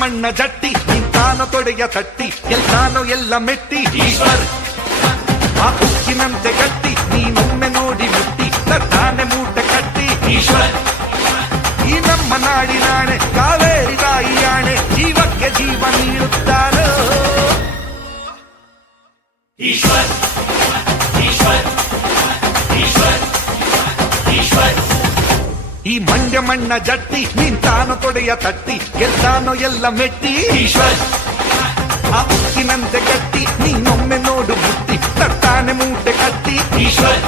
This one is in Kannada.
ಮಣ್ಣ ಜಟ್ಟಿ ನಿಂತಾನೋ ತೊಡೆಯ ತಟ್ಟಿ ಎಲ್ಲಾನೋ ಎಲ್ಲ ಮೆಟ್ಟಿ ಈಶ್ವರ್ ಆ ಉಕ್ಕಿನಂತೆ ಗಟ್ಟಿ ನೀನೊಮ್ಮೆ ನೋಡಿ ಮುಟ್ಟಿ ತಟ್ಟಾನೆ ಮೂಟೆ ಕಟ್ಟಿ ಈಶ್ವರ್ ಈ ನಮ್ಮ ನಾಡಿನಾಣೆ ಕಾವೇರಿ ತಾಯಿಯಾಣೆ ಜೀವಕ್ಕೆ ಜೀವ ನೀಡುತ್ತಾನೋ ಈಶ್ವರ್ ಈಶ್ವರ್ ಈಶ್ವರ್ ಈಶ್ವರ್ ಈ ಮಂಡ್ಯ ಮಣ್ಣ ಜಟ್ಟಿ ನಿಂತಾನೋ ತೊಡೆಯ ತಟ್ಟಿ ಗೆದ್ದಾನೋ ಎಲ್ಲ ಮೆಟ್ಟಿ ಈಶ್ವರ್ ಆ ಉಕ್ಕಿನಂತೆ ಗಟ್ಟಿ ನೀನೊಮ್ಮೆ ನೋಡು ಮುಟ್ಟಿ ತಟ್ಟಾನೆ ಮೂಟೆ ಕಟ್ಟಿ ಈಶ್ವರ್